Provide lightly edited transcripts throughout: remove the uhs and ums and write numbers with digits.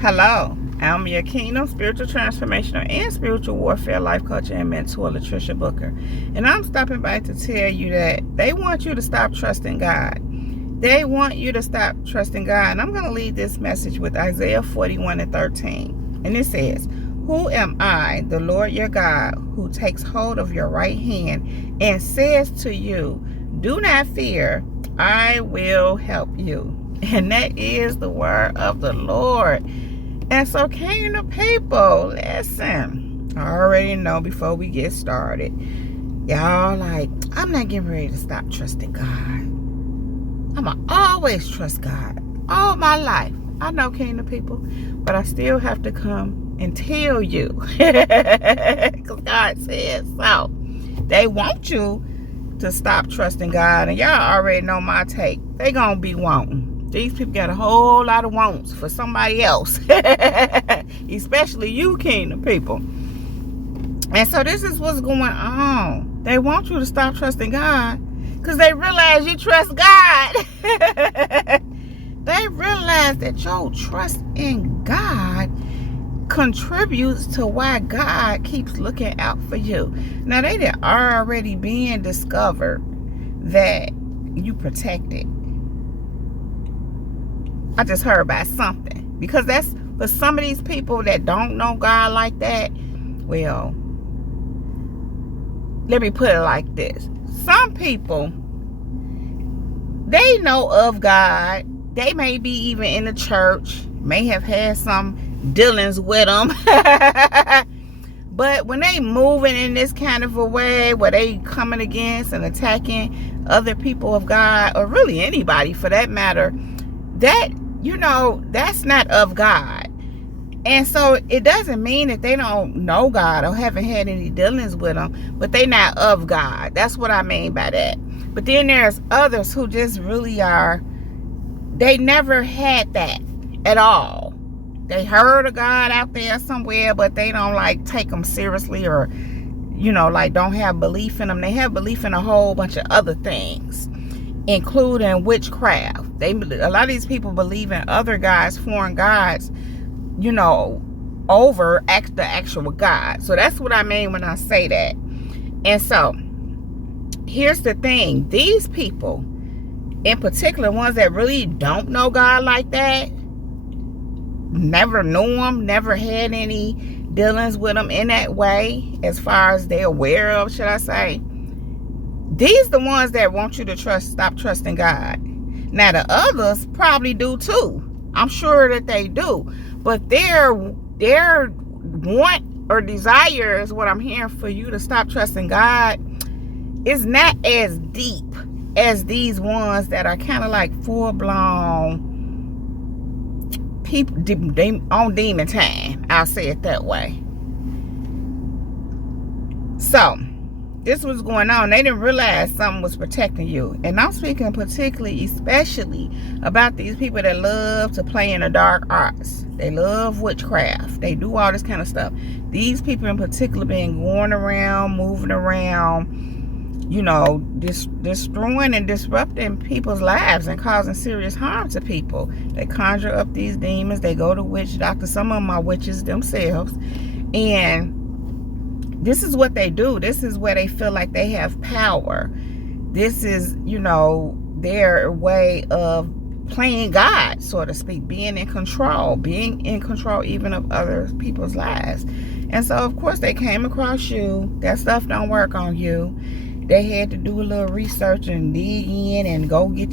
Hello, I'm your Kingdom Spiritual Transformational and Spiritual Warfare Life Coach and Mentor, Latricia Booker. And I'm stopping by to tell you that they want you to stop trusting God. They want you to stop trusting God. And I'm going to leave this message with Isaiah 41:13. And it says, "Who am I, the Lord your God, who takes hold of your right hand and says to you, do not fear, I will help you." And that is the word of the Lord. And so, Kingdom people, listen, I already know before we get started, y'all like, I'm not getting ready to stop trusting God. I'm going to always trust God all my life. I know, Kingdom people, but I still have to come and tell you because God says so. They want you to stop trusting God, and y'all already know my take. They gonna be wanting. These people got a whole lot of wants for somebody else, especially you, Kingdom people. And so this is what's going on. They want you to stop trusting God because they realize you trust God. They realize that your trust in God contributes to why God keeps looking out for you. Now, they done already been discovered that you protected. I just heard about something, because that's for some of these people that don't know God like that. Well, let me put it like this. Some people, they know of God. They may be even in the church, may have had some dealings with them. But when they moving in this kind of a way where they coming against and attacking other people of God, or really anybody for that matter, that, you know, that's not of God. And so it doesn't mean that they don't know God or haven't had any dealings with him, but they not of God. That's what I mean by that. But then there's others who just really are, they never had that at all. They heard of God out there somewhere, but they don't like take them seriously, or, you know, like don't have belief in them. They have belief in a whole bunch of other things, including witchcraft. A lot of these people believe in other gods, foreign gods, you know, over the actual God. So that's what I mean when I say that. And so here's the thing. These people, in particular, ones that really don't know God like that, never knew him, never had any dealings with him in that way, as far as they're aware of, should I say. These the ones that want you to stop trusting God. Now, the others probably do too. I'm sure that they do. But their want or desire is what I'm hearing for you to stop trusting God is not as deep as these ones that are kind of like full-blown people, they on demon time. I'll say it that way. So this was going on. They didn't realize something was protecting you. And I'm speaking particularly, especially about these people that love to play in the dark arts. They love witchcraft. They do all this kind of stuff. These people in particular been going around, moving around, you know, destroying and disrupting people's lives and causing serious harm to people. They conjure up these demons. They go to witch doctors. Some of them are witches themselves. And this is what they do. This is where they feel like they have power. This is, you know, their way of playing God, so to speak, being in control even of other people's lives. And so, of course, they came across you. That stuff don't work on you. They had to do a little research and dig in and go get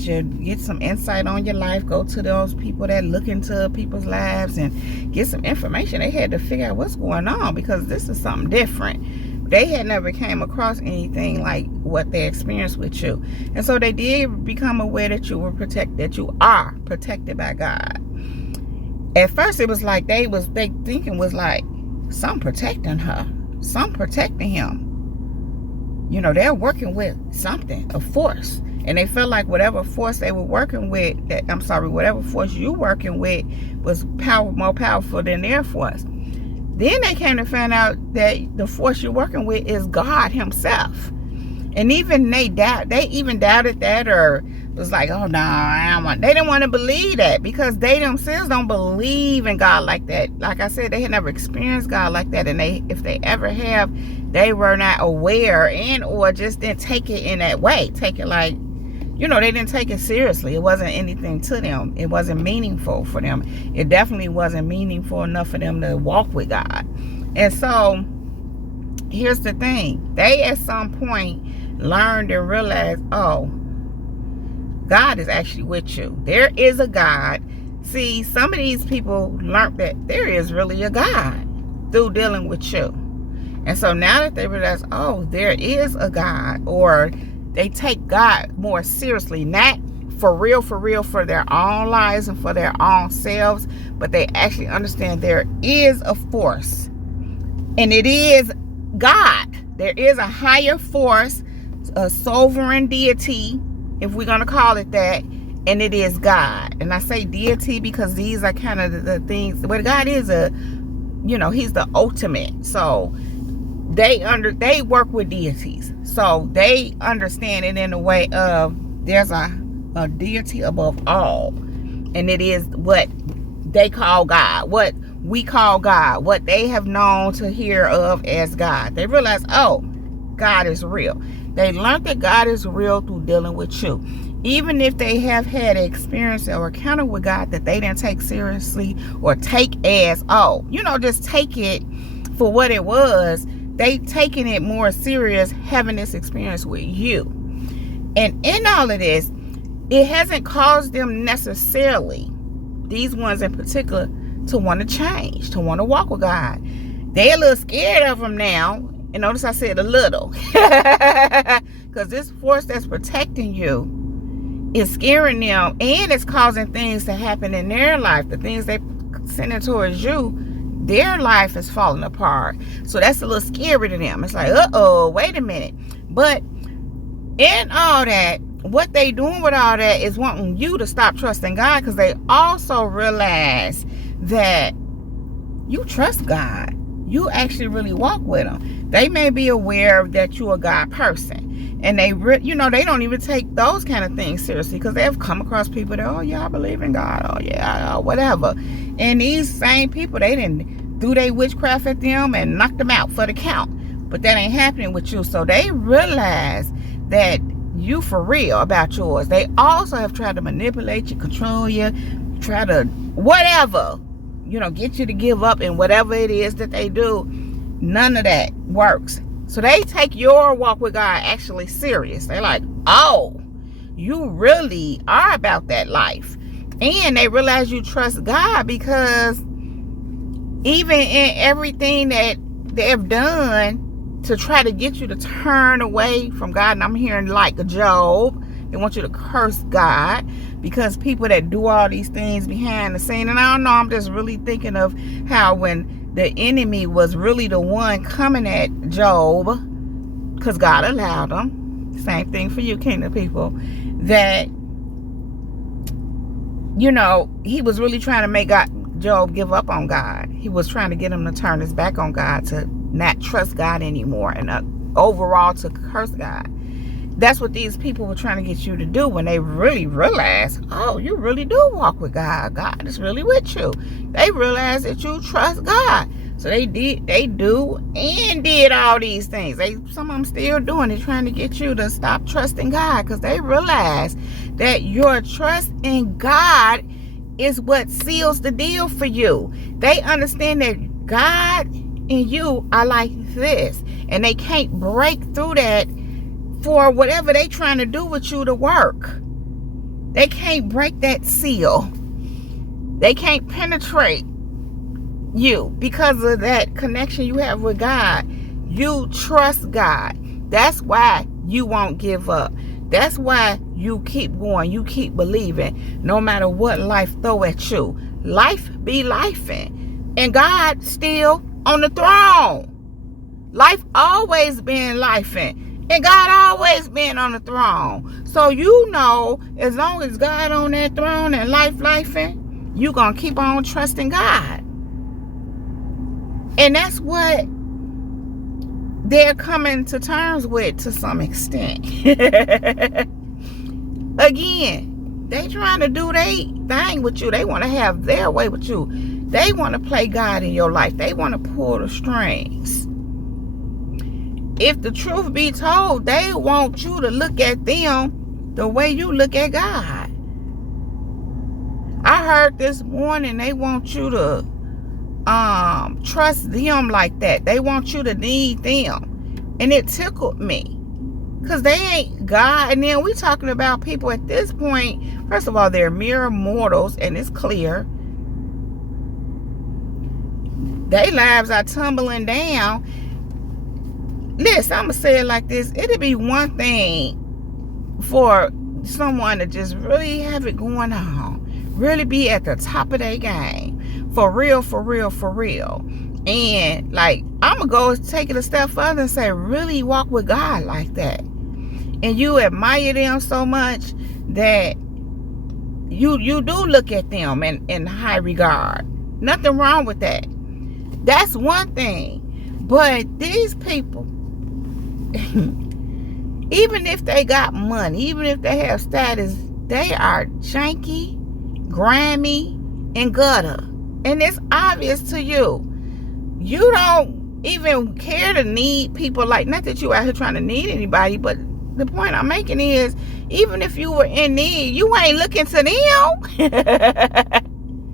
some insight on your life. Go to those people that look into people's lives and get some information. They had to figure out what's going on, because this is something different. They had never came across anything like what they experienced with you. And so they did become aware that you were protected, that you are protected by God. At first it was like they thinking was like, some protecting her, some protecting him. You know, they're working with something, a force. And they felt like whatever force they were working with, whatever force you working with was more powerful than their force. Then they came to find out that the force you're working with is God himself. And even they even doubted that, or was like, oh no, I don't want. They didn't want to believe that because they themselves don't believe in God like that. Like I said, they had never experienced God like that, and if they ever have, they were not aware and or just didn't take it in that way. Take it like, they didn't take it seriously. It wasn't anything to them. It wasn't meaningful for them. It definitely wasn't meaningful enough for them to walk with God. And so, here's the thing. They, at some point, learned and realized, oh, God is actually with you. There is a God. See, some of these people learned that there is really a God through dealing with you. And so now that they realize, oh, there is a God, or they take God more seriously, not for real, for their own lives and for their own selves, but they actually understand there is a force, and it is God. There is a higher force, a sovereign deity, if we're going to call it that, and it is God. And I say deity because these are kind of the things, but God is he's the ultimate. So they work with deities. So they understand it in a way of there's a deity above all. And it is what they call God, what we call God, what they have known to hear of as God. They realize, oh, God is real. They learned that God is real through dealing with you. Even if they have had an experience or encounter with God that they didn't take seriously or take as, just take it for what it was, they taking it more serious, having this experience with you. And in all of this, it hasn't caused them necessarily, these ones in particular, to want to change, to want to walk with God. They're a little scared of him now. And notice I said a little. Because this force that's protecting you is scaring them, and it's causing things to happen in their life. The things they sending towards you, their life is falling apart. So that's a little scary to them. It's like, uh-oh, wait a minute. But in all that, what they doing with all that is wanting you to stop trusting God, because they also realize that you trust God. You actually really walk with him. They may be aware that you're a God person, and they don't even take those kind of things seriously, because they have come across people that, oh yeah, I believe in God, oh yeah, whatever. And these same people, they didn't do their witchcraft at them and knock them out for the count, but that ain't happening with you. So they realize that you for real about yours. They also have tried to manipulate you, control you, try to whatever, get you to give up, and whatever it is that they do, none of that works. So they take your walk with God actually serious. They're like, oh, you really are about that life. And they realize you trust God, because even in everything that they have done to try to get you to turn away from God, and I'm hearing like Job, they want you to curse God, because people that do all these things behind the scene, and I don't know, I'm just really thinking of how when the enemy was really the one coming at Job, because God allowed them, same thing for you kingdom people, that he was really trying to make Job give up on God. He was trying to get him to turn his back on God, to not trust God anymore, and overall to curse God. That's what these people were trying to get you to do, when they really realized, oh, you really do walk with God. God is really with you. They realized that you trust God. So they do and did all these things. Some of them still doing it, trying to get you to stop trusting God, because they realize that your trust in God is what seals the deal for you. They understand that God and you are like this, and they can't break through that for whatever they trying to do with you to work. They can't break that seal. They can't penetrate you because of that connection you have with God. You trust God. That's why you won't give up. That's why you keep going. You keep believing no matter what life throw at you. Life be lifing, and God still on the throne. Life always been lifing, and God always been on the throne. So as long as God on that throne and life lifing, you gonna keep on trusting God. And that's what they're coming to terms with, to some extent. Again, they trying to do their thing with you. They want to have their way with you. They want to play God in your life. They want to pull the strings. If the truth be told, they want you to look at them the way you look at God. I heard this morning they want you to trust them like that. They want you to need them. And it tickled me. Because they ain't God. And then we talking about people at this point. First of all, they're mere mortals. And it's clear. Their lives are tumbling down. Listen, I'm going to say it like this. It'll be one thing for someone to just really have it going on. Really be at the top of their game. For real, for real, for real. And like, I'm going to go take it a step further and say, really walk with God like that. And you admire them so much that you do look at them in high regard. Nothing wrong with that. That's one thing. But these people, even if they got money, even if they have status, they are janky, grimy, and gutter. And it's obvious to you. You don't even care to need people like, not that you out here trying to need anybody, but the point I'm making is, even if you were in need, you ain't looking to them.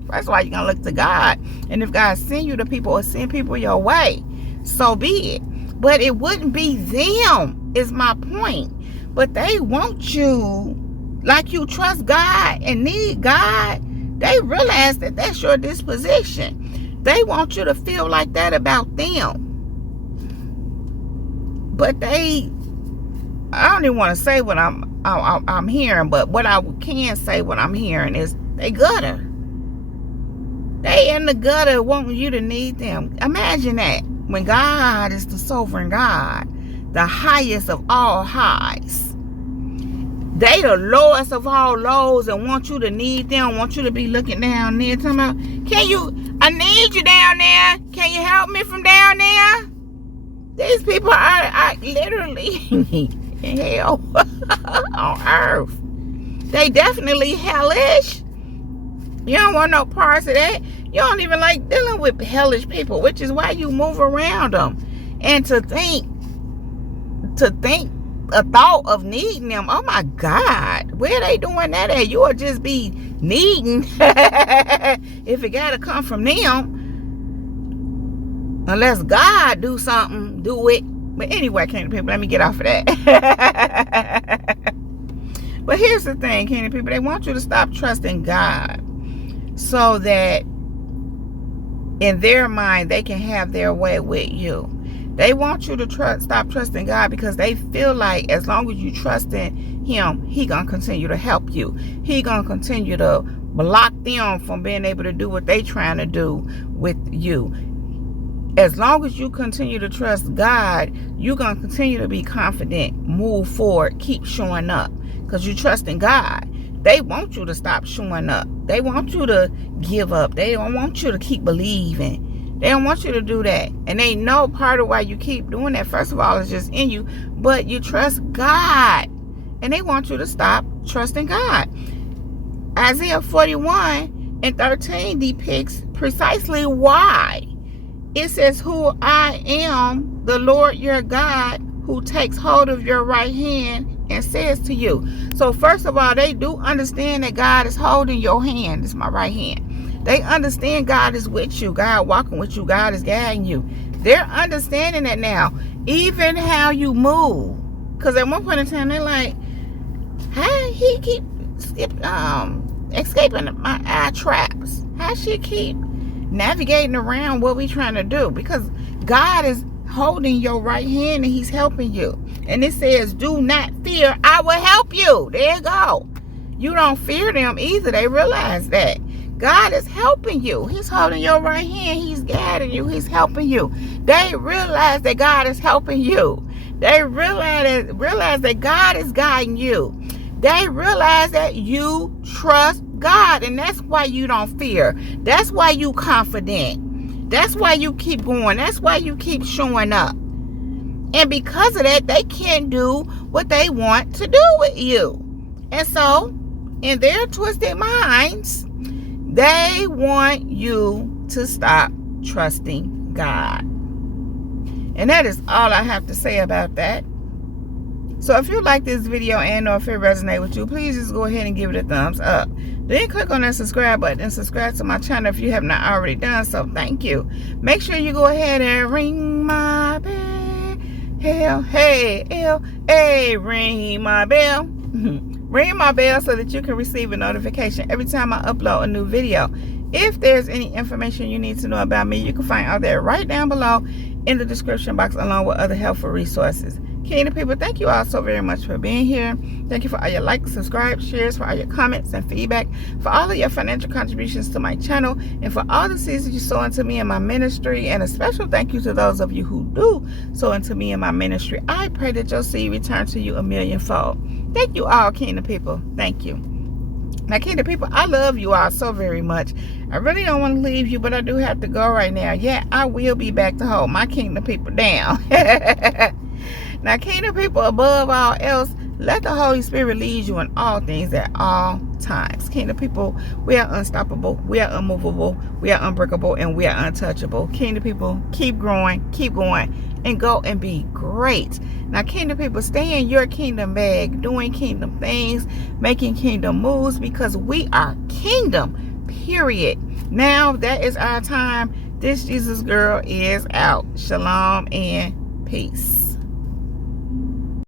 That's why you're going to look to God. And if God send you to people or send people your way, so be it. But it wouldn't be them, is my point. But they want you, like you trust God and need God. They realize that that's your disposition. They want you to feel like that about them. But I don't even want to say what I'm hearing, but what I can say what I'm hearing is they gutter. They in the gutter wanting you to need them. Imagine that. When God is the sovereign God, the highest of all highs. They the lowest of all lows and want you to need them, want you to be looking down there. Talking about, I need you down there. Can you help me from down there? These people are literally in hell on earth. They definitely hellish. You don't want no parts of that. You don't even like dealing with hellish people, which is why you move around them. And to think a thought of needing them, oh my God, where they doing that at? You'll just be needing if it gotta come from them. Unless God do something, do it. But anyway, Candy people, let me get off of that. But here's the thing, Candy people, they want you to stop trusting God so that in their mind they can have their way with you. They want you to stop trusting God because they feel like as long as you trust in Him, He gonna continue to help you. He gonna continue to block them from being able to do what they trying to do with you. As long as you continue to trust God, you're gonna continue to be confident, move forward, keep showing up because you trust in God. They want you to stop showing up. They want you to give up. They don't want you to keep believing. They don't want you to do that. And they know part of why you keep doing that, first of all, is just in you. But you trust God. And they want you to stop trusting God. Isaiah 41:13 depicts precisely why. It says, who I am, the Lord your God, who takes hold of your right hand and says to you. So first of all, they do understand that God is holding your hand. This is my right hand. They understand God is with you. God walking with you. God is guiding you. They're understanding that now. Even how you move. Because at one point in time, they're like, how he keep escaping my eye traps? How she keep navigating around what we trying to do? Because God is holding your right hand and He's helping you. And it says, do not fear, I will help you. There you go. You don't fear them either. They realize that God is helping you. He's holding your right hand. He's guiding you. He's helping you. They realize that God is helping you. They realize that God is guiding you. They realize that you trust God. And that's why you don't fear. That's why you confident. That's why you keep going. That's why you keep showing up. And because of that, they can't do what they want to do with you. And so, in their twisted minds, they want you to stop trusting God. And that is all I have to say about that. So if you like this video and or if it resonates with you, please just go ahead and give it a thumbs up. Then click on that subscribe button and subscribe to my channel if you have not already done so. Thank you. Make sure you go ahead and ring my bell. Hey, ring my bell. Ring my bell so that you can receive a notification every time I upload a new video. If there's any information you need to know about me, you can find out there right down below in the description box along with other helpful resources. Kingdom people, thank you all so very much for being here. Thank you for all your likes, subscribes, shares, for all your comments and feedback, for all of your financial contributions to my channel, and for all the seeds that you sow into me and my ministry. And a special thank you to those of you who do sow into me and my ministry. I pray that your seed return to you a millionfold. Thank you all, Kingdom people. Thank you. Now, Kingdom people, I love you all so very much. I really don't want to leave you, but I do have to go right now. Yeah, I will be back to hold my Kingdom people down. Now, Kingdom people, above all else, let the Holy Spirit lead you in all things at all times. Kingdom people, we are unstoppable, we are unmovable, we are unbreakable, and we are untouchable. Kingdom people, keep growing, keep going, and go and be great. Now, Kingdom people, stay in your kingdom bag, doing kingdom things, making kingdom moves, because we are kingdom, period. Now, that is our time. This Jesus girl is out. Shalom and peace.